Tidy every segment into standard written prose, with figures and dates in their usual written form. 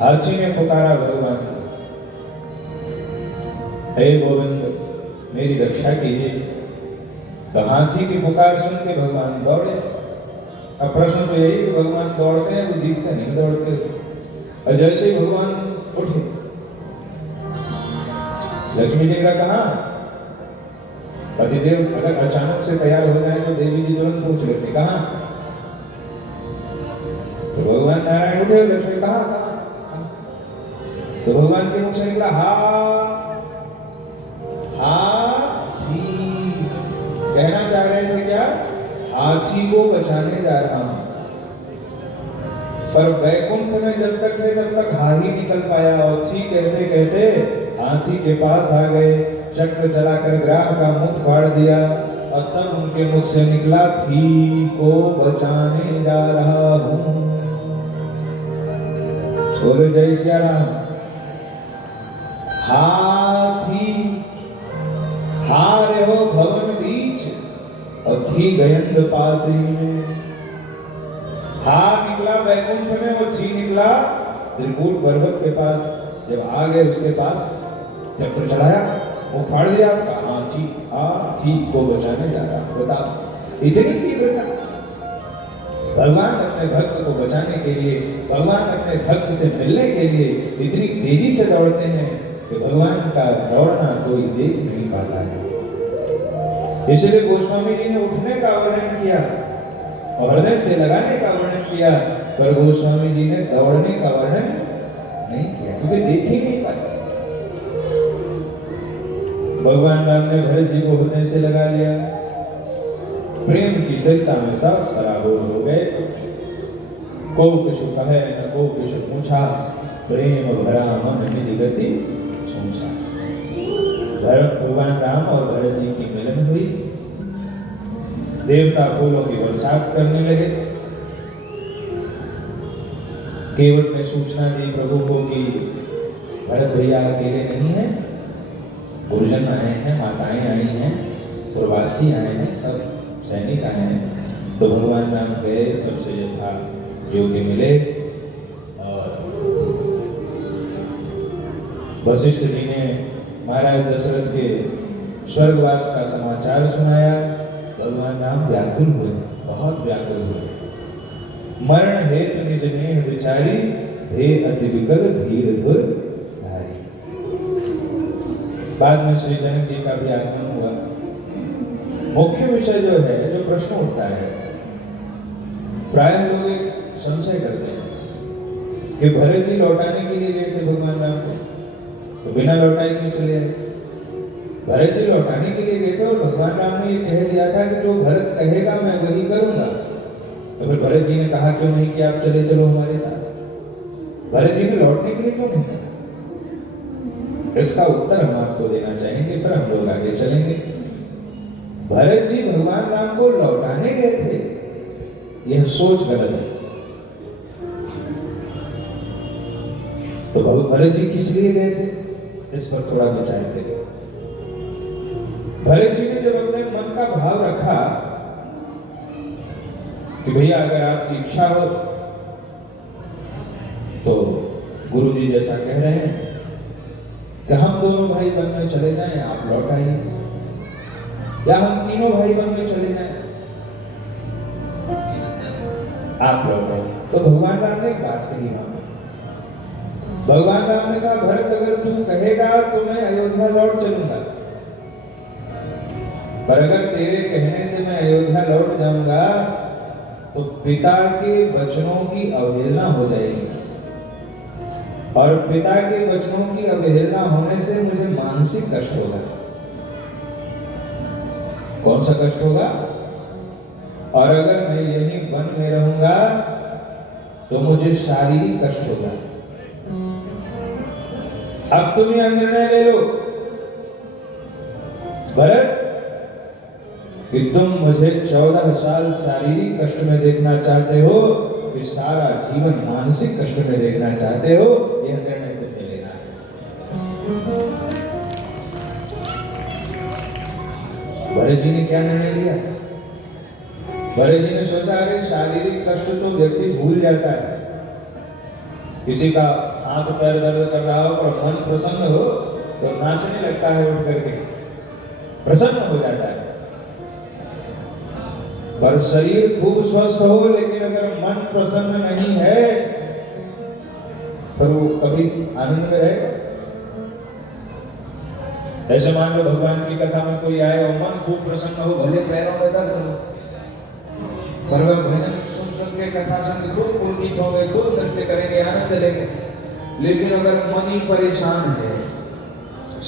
हाथी ने पुकारा भगवान को, हे गोविंद मेरी रक्षा कीजिए। तो हाथी की पुकार सुन के भगवान दौड़े। अब प्रश्न तो यही, भगवान दौड़ते हैं तो दिखते नहीं दौड़ते। और जैसे ही भगवान उठे, लक्ष्मी जी का कहा, पतिदेव अगर अचानक से तैयार हो जाए तो देवी जी तुरंत पूछ लेते कहा। तो भगवान नारायण उठे, लक्ष्मी कहा कहा। तो भगवान के मुख से निकला हाथी। कहना चाह रहे थे क्या? हाथी को बचाने जा रहा हूं। पर वैकुंठ में जब तक थे तब तक हा ही निकल पाया, और छी कहते कहते हाथी के पास आ गए। चक्र चलाकर ग्राह का मुख फाड़ दिया, और तब उनके मुख से निकला, थी को बचाने जा रहा हूं। बोलो जय सिया राम। हाथी हारे हो भवन बीच, और थी गयंद पास में। हा निकला वैकुंठ में, वो छी निकला त्रिकूट पर्वत के पास। जब आ गए उसके पास, चक्र चलाया, वो फाड़ दिया। हाथी को बचाने जा रहा। बताओ इतनी तीव्रता। भगवान अपने भक्त को बचाने के लिए, भगवान अपने भक्त से मिलने के लिए इतनी तेजी से दौड़ते हैं कि भगवान का दौड़ना कोई देख नहीं पाता है। इसलिए गोस्वामी जी ने उठने का वर्णन किया और हृदय से लगाने का वर्णन किया, पर गोस्वामी जी ने दौड़ने का वर्णन नहीं किया, क्योंकि देख ही नहीं पाए। भगवान राम ने भरत जी को हृदय से लगा लिया। प्रेम की सरिता में सब सराबोर हो गए। को किछु कहे न को किछु पूछा, प्रेम भरा मन निज गति सोचा। भगवान राम और भरत जी की मिलन हुई। देवता फूलों की बरसात करने लगे। केवट ने सूचना दी प्रभु को कि भरत भैया अकेले नहीं है, गुरुजन आए हैं, माताएं आई हैं, प्रवासी आए हैं, सब सैनिक आए हैं। तो भगवान राम गए, सबसे यथा योग्य मिले और वशिष्ठ जी ने महाराज दशरथ के स्वर्गवास का समाचार सुनाया। भगवान राम व्याकुल हुए, बहुत व्याकुल हुए। मरण हेतु निज नेह विचारी, हे अति विकल धीर धुर धारी। बाद में श्री जनक जी का भी आगमन हुआ। मुख्य विषय जो है, जो प्रश्न उठता है, प्राय लोग एक संशय करते हैं कि भरत जी लौटाने के लिए गए थे भगवान राम को, तो बिना लौटाए क्यों चले आए? भरत जी लौटाने के लिए गए थे और भगवान राम ने ये कह दिया था कि जो भरत कहेगा मैं वही करूंगा। तो फिर भरत जी ने कहा क्यों नहीं कि आप चले चलो हमारे साथ? भरत जी ने लौटने के लिए क्यों नहीं कहा? इसका उत्तर हम आपको देना चाहेंगे, फिर हम लोग आगे चलेंगे। भरत जी भगवान राम को लौटाने गए थे, यह सोच गलत है। तो भरत जी किस लिए गए थे, इस पर थोड़ा विचार करें। भरत जी ने जब अपने मन का भाव रखा कि भैया अगर आपकी इच्छा हो तो गुरु जी जैसा कह रहे हैं कि हम दोनों भाई बन में चले जाएं, आप लौट आइए, या हम तीनों भाई बन में चले जाएं, आप लौट आइए। तो भगवान राम ने एक बात कही वहां पर। भगवान राम ने कहा भरत अगर तू कहेगा तो मैं अयोध्या लौट चलूंगा, पर अगर तेरे कहने से मैं अयोध्या लौट जाऊंगा तो पिता के वचनों की अवहेलना हो जाएगी, और पिता के वचनों की अवहेलना होने से मुझे मानसिक कष्ट होगा। कौन सा कष्ट होगा? और अगर मैं यहीं वन में रहूंगा तो मुझे शारीरिक कष्ट होगा। अब तुम यह निर्णय ले लो भरत कि तुम मुझे 14 साल शारीरिक कष्ट में देखना चाहते हो कि सारा जीवन मानसिक कष्ट में देखना चाहते हो, यह निर्णय तुम्हें लेना है। भरत जी ने क्या निर्णय लिया? भरत जी ने सोचा अरे शारीरिक कष्ट तो व्यक्ति भूल जाता है, किसी का हाथ पैर दर्द कर रहा हो और मन प्रसन्न हो तो नाचने लगता है उठ करके, प्रसन्न हो जाता है। पर शरीर खूब स्वस्थ हो लेकिन अगर मन प्रसन्न नहीं है तो वो कभी आनंद में रहेगा। ऐसे मान लो भगवान की कथा में कोई आए और मन खूब प्रसन्न हो, भले पैरों में दर्द हो, पर वह भजन सुन सुन के कथा सुन के खूब पुलकित हो गए, खूब नृत्य करेंगे, आनंद लेंगे। लेकिन अगर मन ही परेशान है,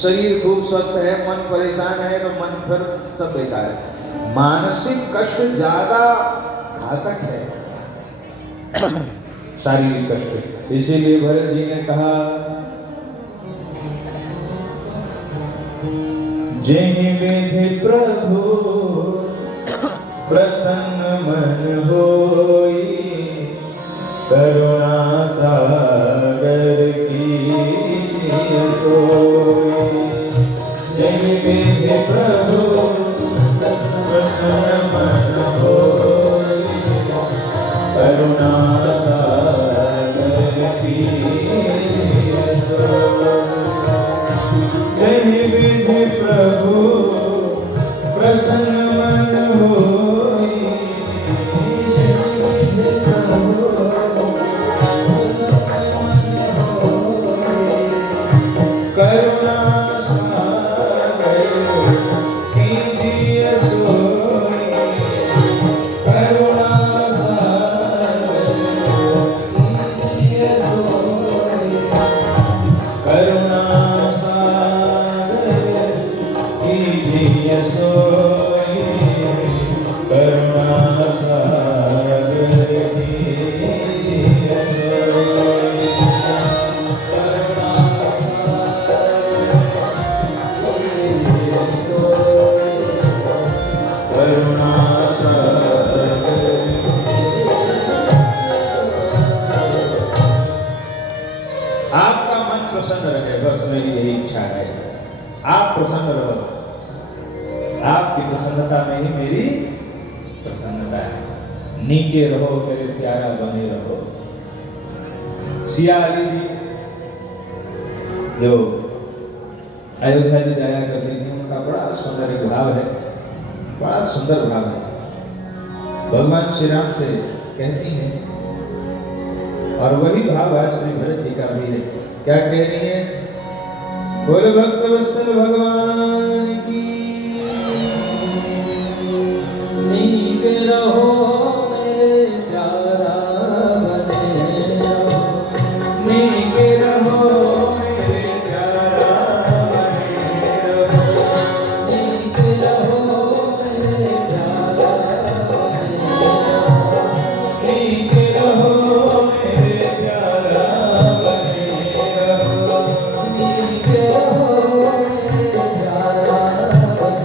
शरीर खूब स्वस्थ है, मन परेशान है, तो मन पर सब बेकार है। मानसिक कष्ट ज्यादा घातक है शारीरिक कष्ट। इसीलिए भरत जी ने कहा, जय विधि प्रभु प्रसन्न मन होई, करुणा सागर कीजिए सोई। जय विधि प्रभु प्रसन्न मन होई, करुणा सागर कीजिए सोई। जय विधि प्रभु प्रसन्न मन होई, करुणा सागर कीजिए सोई, करुणा सागर कीजिए सोई, करुणा सागर कीजिए सोई, करुणा सागर कीजिए सोई, करुणा करुणा सागर। आपका मन प्रसन्न रहे, बस मेरी यही इच्छा है। आप प्रसन्न रहो, आपकी प्रसन्नता में ही मेरी प्रसन्नता है। नीके रहो मेरे प्यारा बने रहो। सिया अली जी जो अयोध्या जी जाया करती थी, उनका बड़ा सुंदर एक भाव है, बड़ा सुंदर भाव है। भगवान श्री राम से कहती हैं, और वही भाव आज श्री भरत जी का भी है। क्या कह रही है? बोलो भक्त वत्सल भगवान की, नीक रहो मेरे प्यारा बने रहो, नीक रहो मेरे प्यारा बने रहो, नीक रहो मेरे प्यारा बने रहो, नीक रहो मेरे प्यारा बने रहो, नीक रहो मेरे प्यारा बने रहो।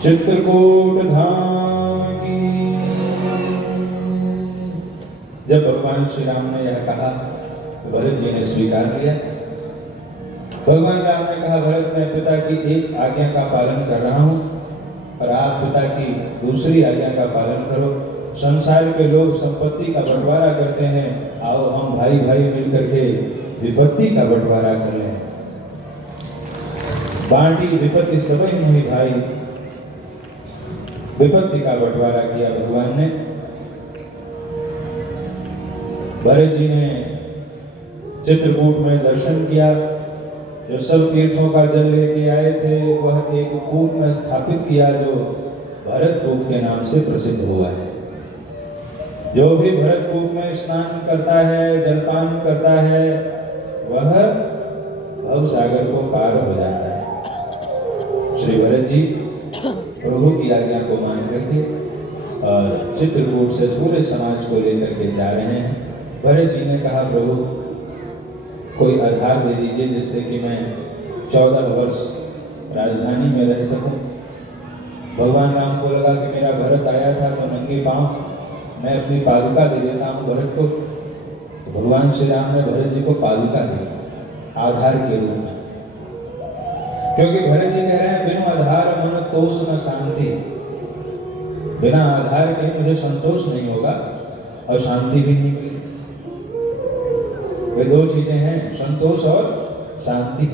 चित्रकूट धाम की। जब भगवान श्री राम ने यह कहा तो भरत जी ने स्वीकार किया। भगवान राम ने कहा, भरत, मैं पिता की एक आज्ञा का पालन कर रहा हूं और आप पिता की दूसरी आज्ञा का पालन करो। संसार के लोग संपत्ति का बंटवारा करते हैं, आओ हम भाई भाई मिलकर के विपत्ति का बंटवारा कर लें। बांटी विपत्ति सबई नहीं भाई, विपत्ति का बंटवारा किया भगवान ने। भरत जी ने चित्रकूट में दर्शन किया। जो सब तीर्थों का जल लेके आए थे वह एक कूप में स्थापित किया जो भरत कूप के नाम से प्रसिद्ध हुआ है। जो भी भरत कूप में स्नान करता है, जलपान करता है, वह भव सागर को पार हो जाता है। श्री भरत जी प्रभु की आज्ञा को मान करके और चित्रकूट से पूरे समाज को लेकर के जा रहे हैं। भरत जी ने कहा, प्रभु कोई आधार दे दीजिए जिससे कि मैं 14 वर्ष राजधानी में रह सकूं। भगवान राम को लगा कि मेरा भरत आया था तो नंगे पांव मैं अपनी पादुका दे देता हूं भरत को। तो भगवान श्री राम ने भरत जी को पादुका दी आधार के रूप में, क्योंकि भरत जी कह रहे हैं, बिना आधार मन तोष न शांति। बिना आधार के मुझे संतोष नहीं होगा और शांति भी नहीं मिलेगी। वे दो चीजें हैं, संतोष और शांति।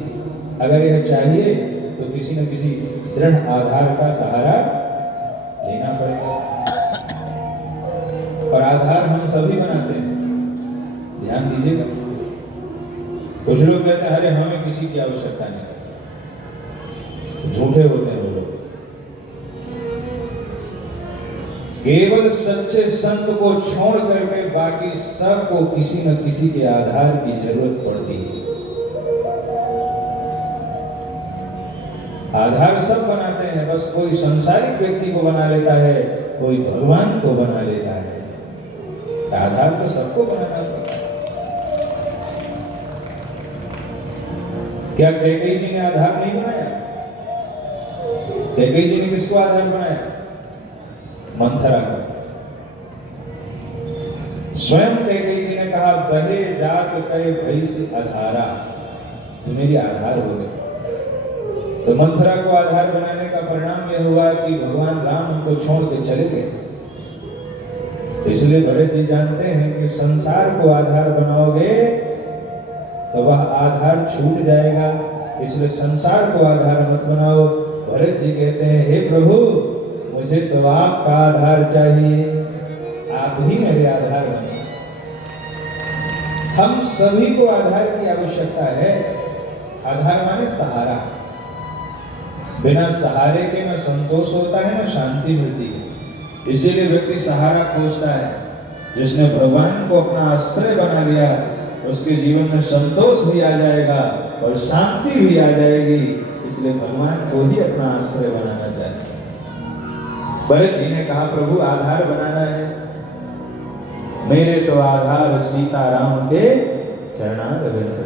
अगर यह चाहिए तो किसी न किसी दृढ़ आधार का सहारा लेना पड़ेगा। और आधार हम सभी बनाते हैं, ध्यान दीजिएगा। कुछ लोग कहते हैं, अरे हमें किसी की आवश्यकता नहीं, झूठे होते हैं वो लोग। केवल सच्चे संत को छोड़ करके बाकी सबको किसी न किसी के आधार की जरूरत पड़ती है। आधार सब बनाते हैं, बस कोई संसारिक व्यक्ति को बना लेता है, कोई भगवान को बना लेता है। आधार तो सबको बनाना पड़ता है। क्या कैकेयी जी ने आधार नहीं बनाया? कैकेयी जी ने किसको आधार बनाया? मंथरा को। स्वयं कैकेयी जी ने कहा, बहे जात कहे भई से आधारा, तो मेरी आधार हो गए। तो मंथरा को आधार बनाने का परिणाम यह हुआ कि भगवान राम उनको छोड़ के चले गए। इसलिए भरत जी जानते हैं कि संसार को आधार बनाओगे तो वह आधार छूट जाएगा, इसलिए संसार को आधार मत बनाओ। भरत जी कहते हैं, हे प्रभु, मुझे तो आपका आधार चाहिए, आप ही मेरे आधार बने। हम सभी को आधार की आवश्यकता है। आधार माने सहारा। बिना सहारे के न संतोष होता है न शांति मिलती है। इसीलिए व्यक्ति सहारा खोजता है। जिसने भगवान को अपना आश्रय बना लिया उसके जीवन में संतोष भी आ जाएगा और शांति भी आ जाएगी। इसलिए भगवान को ही अपना आश्रय बनाना चाहिए। भरत जी ने कहा, प्रभु आधार बनाना है, मेरे तो आधार सीताराम के चरणारविंद।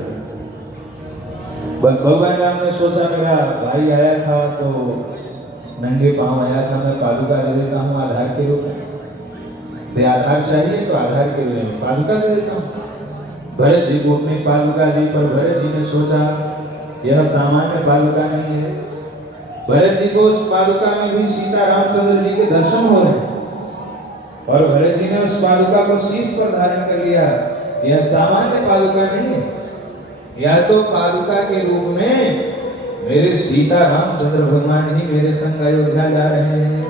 भगवान राम ने सोचा, मेरा भाई आया था तो नंगे पांव आया था, मैं पादुका दे देता हूँ आधार के रूप में। आधार चाहिए तो आधार के रूप में पादुका दे देता हूँ। भरत जी को अपनी पादुका दी, पर भरत जी ने सोचा यह सामान्य पादुका नहीं है। भरत जी को उस पादुका में भी सीता रामचंद्र जी के दर्शन हो रहे हैं और भरत जी ने उस पादुका को शीश पर धारण कर लिया। यह सामान्य पादुका नहीं है, यह तो पादुका के रूप में मेरे सीता रामचंद्र भगवान ही मेरे संग अयोध्या जा रहे हैं।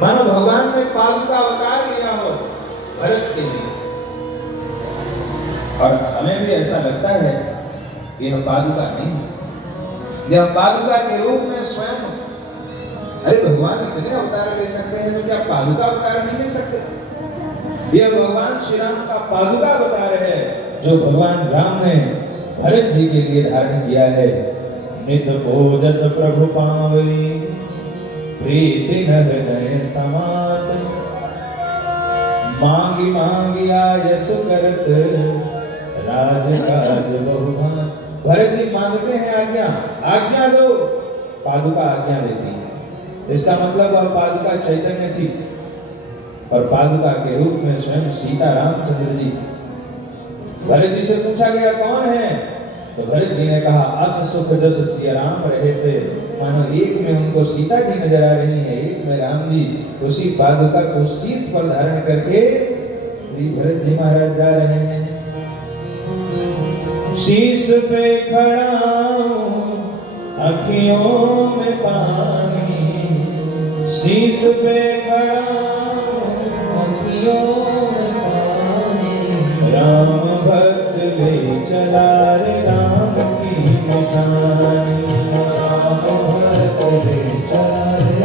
मानो भगवान ने पादुका अवतार लिया हो भरत के लिए। और हमें भी ऐसा लगता है कि यह पादुका नहीं है। यह पादुका के रूप में स्वयं, अरे भगवान इतने अवतार ले सकते हैं तो क्या पादुका अवतार नहीं ले सकते? यह भगवान श्री राम का पादुका अवतार है जो भगवान राम ने भरत जी के लिए धारण किया है। नित पूजत प्रभु पावनी प्रीति न हृदय समात, मांगी मांगी आय सुकरत राज काज बहुभान। भरत जी मांगते हैं आज्ञा, आज्ञा दो, पादुका आज्ञा देती है। इसका मतलब वह पादुका चैतन्य थी और पादुका के रूप में स्वयं सीता रामचंद्र जी। भरत जी से पूछा गया कौन है, तो भरत जी ने कहा अस सुख जस सिया राम रहे थे। मानो एक में उनको सीता जी नजर आ रही है, एक में राम जी। उसी पादुका को शीश पर धारण करके श्री भरत जी महाराज जा रहे हैं। शीश पे खड़ा अखियों में पानी, शीश पे खड़ा अखियों में पानी, राम भक्त ले चला रे राम की निशानी, राम भक्त ले चला रे